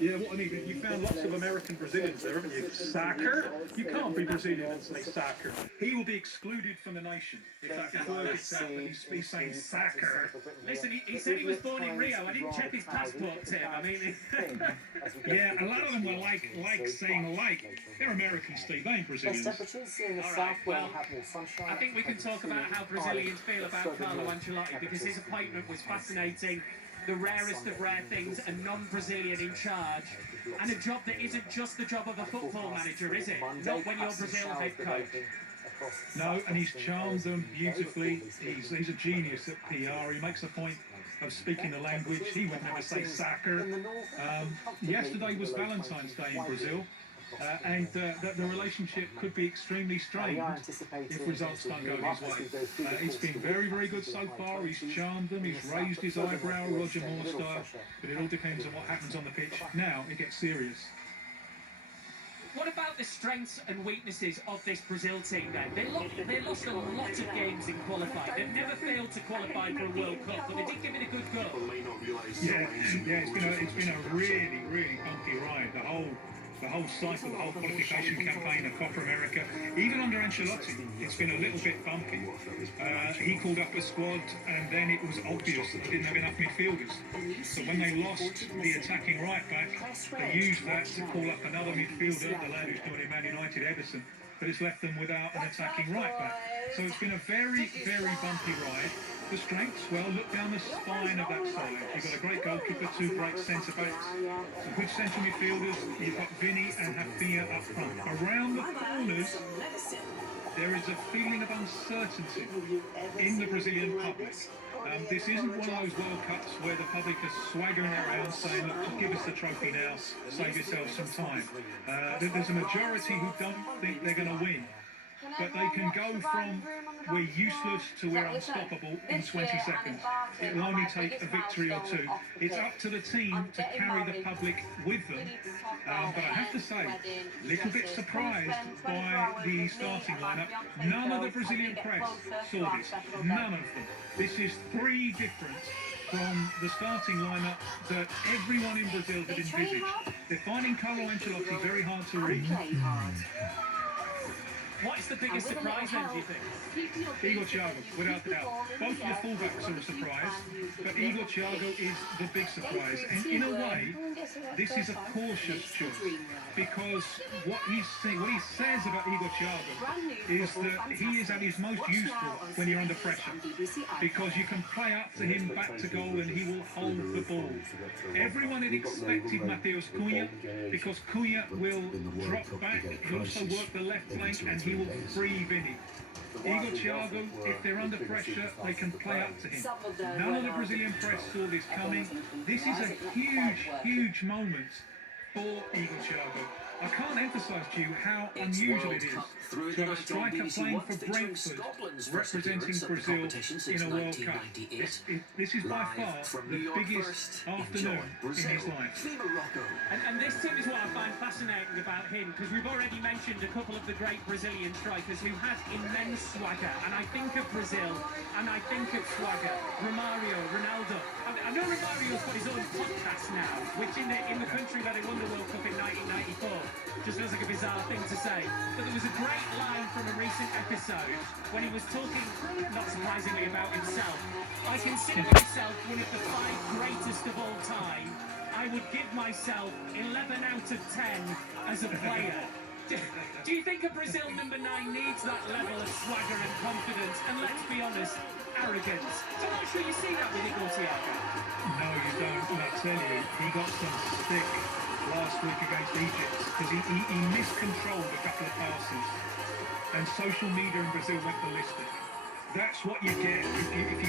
Yeah, what I mean, you found lots of American Brazilians there, haven't you? Soccer? You can't be Brazilian and say soccer. He will be excluded from the nation if that word gets out that he's saying soccer. Listen, he said he was born in Rio. I didn't check his passport, Tim. I mean, yeah, a lot of them were like saying like. They're Americans, Steve. They ain't Brazilians. all right, well, I think we can talk about how Brazilians feel about Carlo Ancelotti, because his appointment was fascinating. The rarest of rare things, a non-Brazilian in charge, and a job that isn't just the job of a football manager, is it? Not when you're Brazil's head coach. No, and he's charmed them beautifully. He's a genius at PR. He makes a point of speaking the language. He would never say soccer. Yesterday was Valentine's Day in Brazil. And the relationship could be extremely strained if results don't go his way. It's been very, very good so far. He's charmed them, he's raised his eyebrow, Roger Moore style, but it all depends on what happens on the pitch. Now it gets serious. What about the strengths and weaknesses of this Brazil team then? They lost a lot of games in qualifying. They've never failed to qualify for a World Cup, but they did give it a good go. Yeah, it's been a really, really bumpy ride. The whole cycle, the whole qualification campaign of Copa America, even under Ancelotti, it's been a little bit bumpy. He called up a squad, and then it was obvious that they didn't have enough midfielders. So when they lost the attacking right back, they used that to call up another midfielder, the lad who's doing it Man United, Edison, but it's left them without an attacking right back. So it's been a very, very bumpy ride. The strengths, well, look down the spine of that side. You've got a great goalkeeper, two great centre-backs, some good central midfielders. You've got Vinny and Rafinha up front. Around the corners, there is a feeling of uncertainty in the Brazilian public. This isn't one of those World Cups where the public is swaggering around saying, look, just give us the trophy now, save yourselves some time. There's a majority who don't think they're going to win. But they can go from we're useless to we're unstoppable in 20 seconds. It will only take a victory or two. It's up to the team to carry the public with them. But I have to say, a little bit surprised by the starting lineup. None of the Brazilian press saw this. None of them. This is three different from the starting lineup that everyone in Brazil had envisaged. They're finding Carlo Ancelotti very hard to read. What is the biggest surprise then, do you think? Igor Thiago, without doubt. Both of the fullbacks are a surprise, but Igor Thiago is the big surprise. And in a way, this is a cautious choice, because what he says about Igor Thiago is that he is at his most useful when you're under pressure, because you can play up to him back to goal and he will hold the ball. Everyone had expected Matheus Cunha, because Cunha will drop back, he'll also work the left flank, and he will free Vinny. Igor Thiago, if they're under pressure, they can play up to him. None of the Brazilian press saw this coming. This is a huge, huge moment for Igor Thiago. I can't emphasise to you how unusual it is to have a striker playing for Brentford representing Brazil in a World Cup. This is by far the biggest afternoon in his life. And this, Tim, is what I find fascinating about him, because we've already mentioned a couple of the great Brazilian strikers who had immense swagger. And I think of Brazil, and I think of swagger. Romario, Ronaldo. I know Romario's got his own podcast now, which in the country where they won the World Cup in 1994, just feels like a bizarre thing to say. But there was a great line from a recent episode when he was talking, not surprisingly, about himself. I consider myself one of the 5 greatest of all time. I would give myself 11 out of 10 as a player. Do you think a Brazil number 9 needs that level of swagger and confidence? And let's be honest, arrogance. So I'm not sure you see that with Igor Thiago. No, you don't. And I tell you, he got some stick last week against Egypt because he miscontrolled a couple of passes. And social media in Brazil went ballistic. That's what you get if you